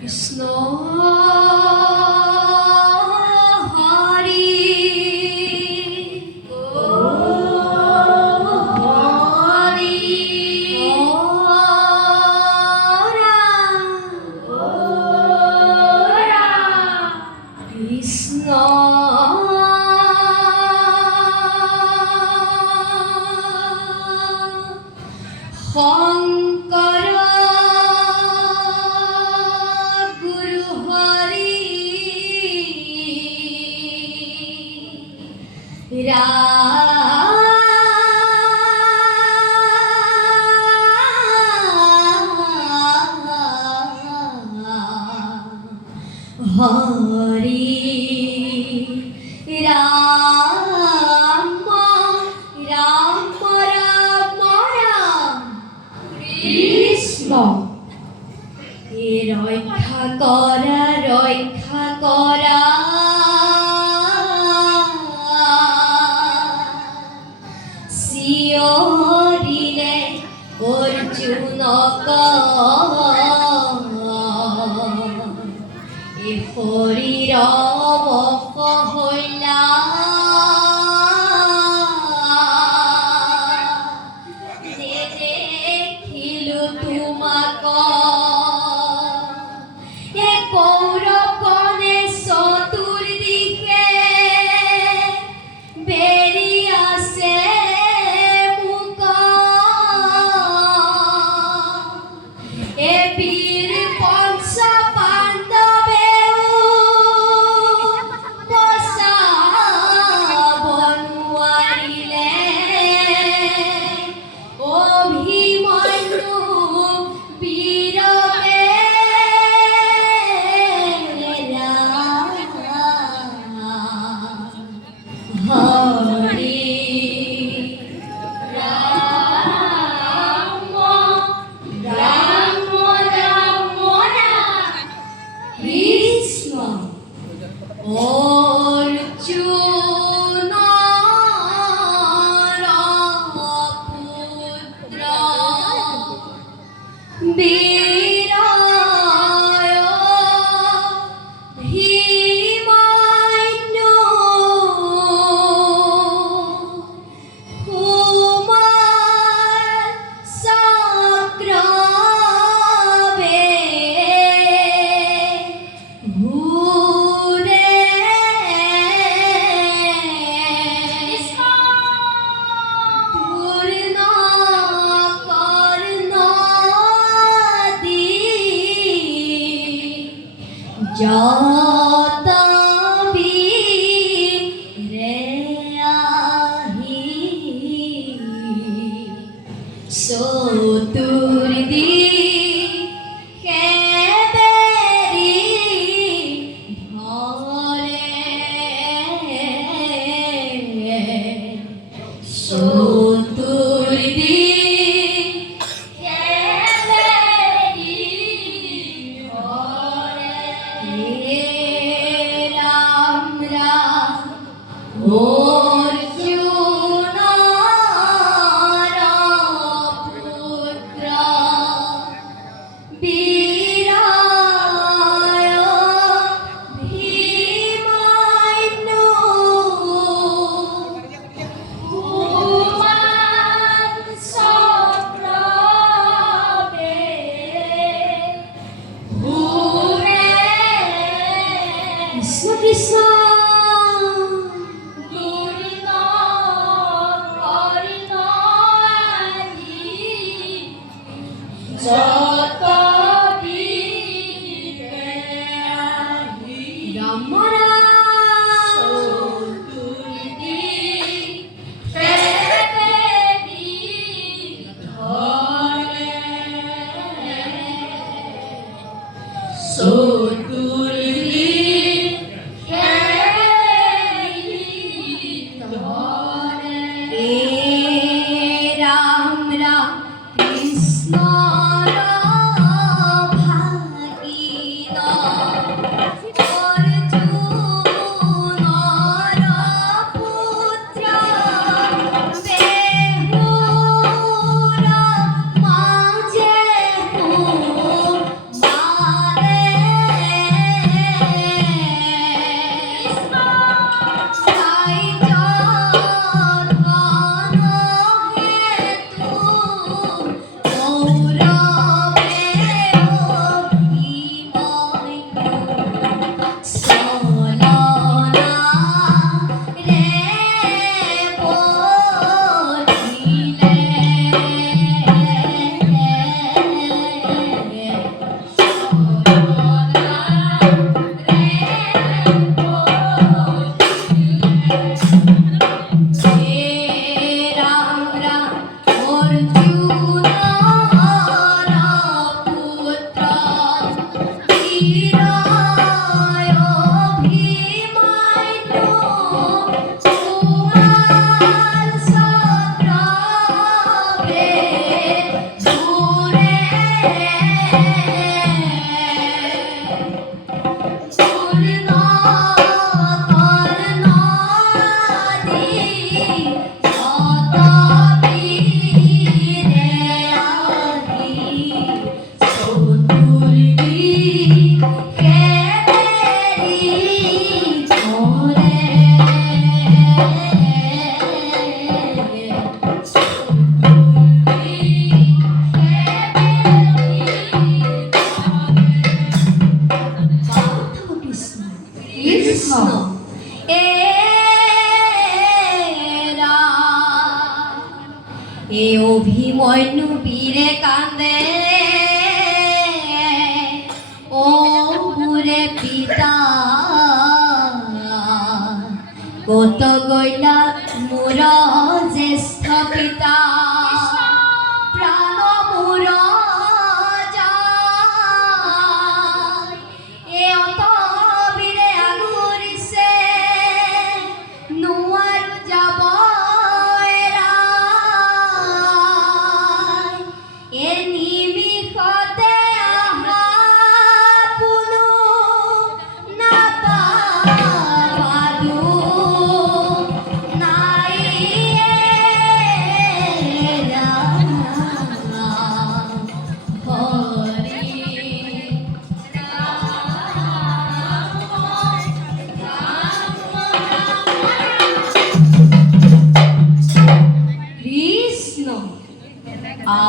কৃষ্ণ হরি হরি কৃষ্ণ শংকৰ গুৰু হৰি হৰি ৰাম ৰাম ৰাম ৰাম কৃষ্ণ ৰক্ষা কৰা চিঞৰিলে অৰ্জুনক এই শৰীৰ মহলা নেদেখিলো তোমাক এই কৌৰৱনে চতুৰ্দিশে বেৰি আছে মোক এ বীৰ পঞ্চ পাণ্ডৱেও বচাব নোৱাৰিলে অভিমন্যু বীৰবে হৰি ৰাম ৰাম ৰাম কৃষ্ণ অৰ্জুন পুত্ৰ বীৰ ভীমন্যু কুমাৰ চক্ৰবে ঘূৰে পূৰ্ণ কৰ্ণ দি যত বীৰে আহি চতুৰ্দিশে বেৰি ধৰে চতুৰ্দিশে বেৰি ধৰে ৰাম ৰাম অৰ্জুন পুত্ৰ বীৰ ভীমন্যু কুমাৰ চক্ৰবে ঘূৰে কৃষ্ণ কৃষ্ণ পূৰ্ণ কৰ্ণ দি যত বীৰে আহি ৰাম চতুৰ্দিশে বেৰি ধৰে চতুৰ্দিশে বেৰি ধৰে ৰাম ৰাম কৃষ্ণ পীরে কান্দে ও মোরে পিতা কত গইলা মোর জ্যেষ্ঠ পিতা প্রাণ মোর যায় এ অত বীরে আগুরিছে নুয়ারু যাব এ নিমিষতে আহা কোনো নাপাবাদু নাই কৃষ্ণ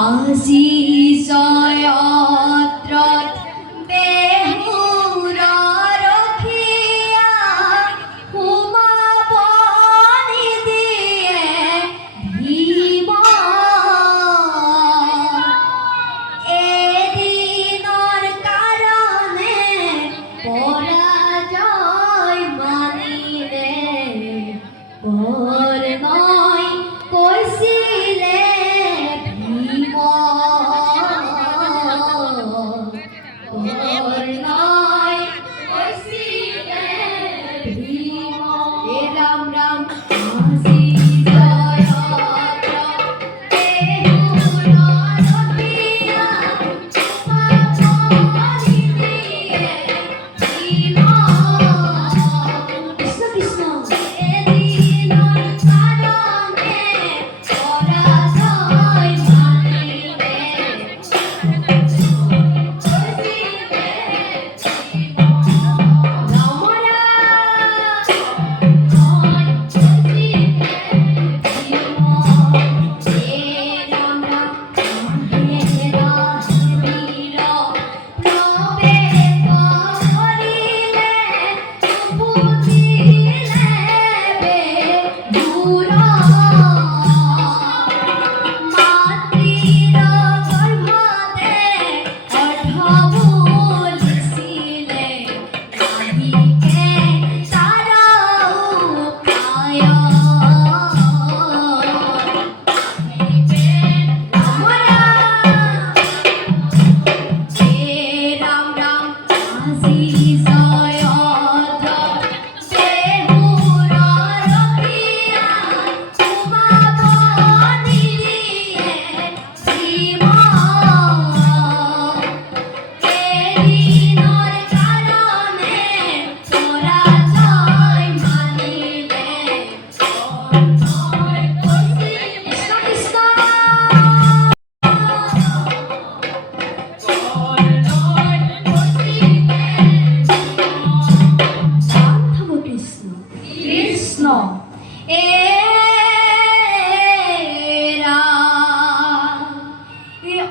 আজি জয়ত্ৰত বেহুৰ ৰখিয়া সোমাব নিদিয়ে ভীম এদিনৰ কাৰণে পৰাজয় মানিলে পৰ নয় কৈছিলে রাম রাম আজি কৃষ্ণ কৃষ্ণ এদিনৰ কাৰণে পৰাজয় মানিলে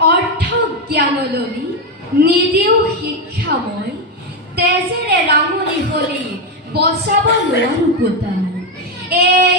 অৰ্থ জ্ঞান ললি নিদিও শিক্ষা মই তেজেৰে ৰাঙনি হলি বচাব নোৱাৰো কোটাই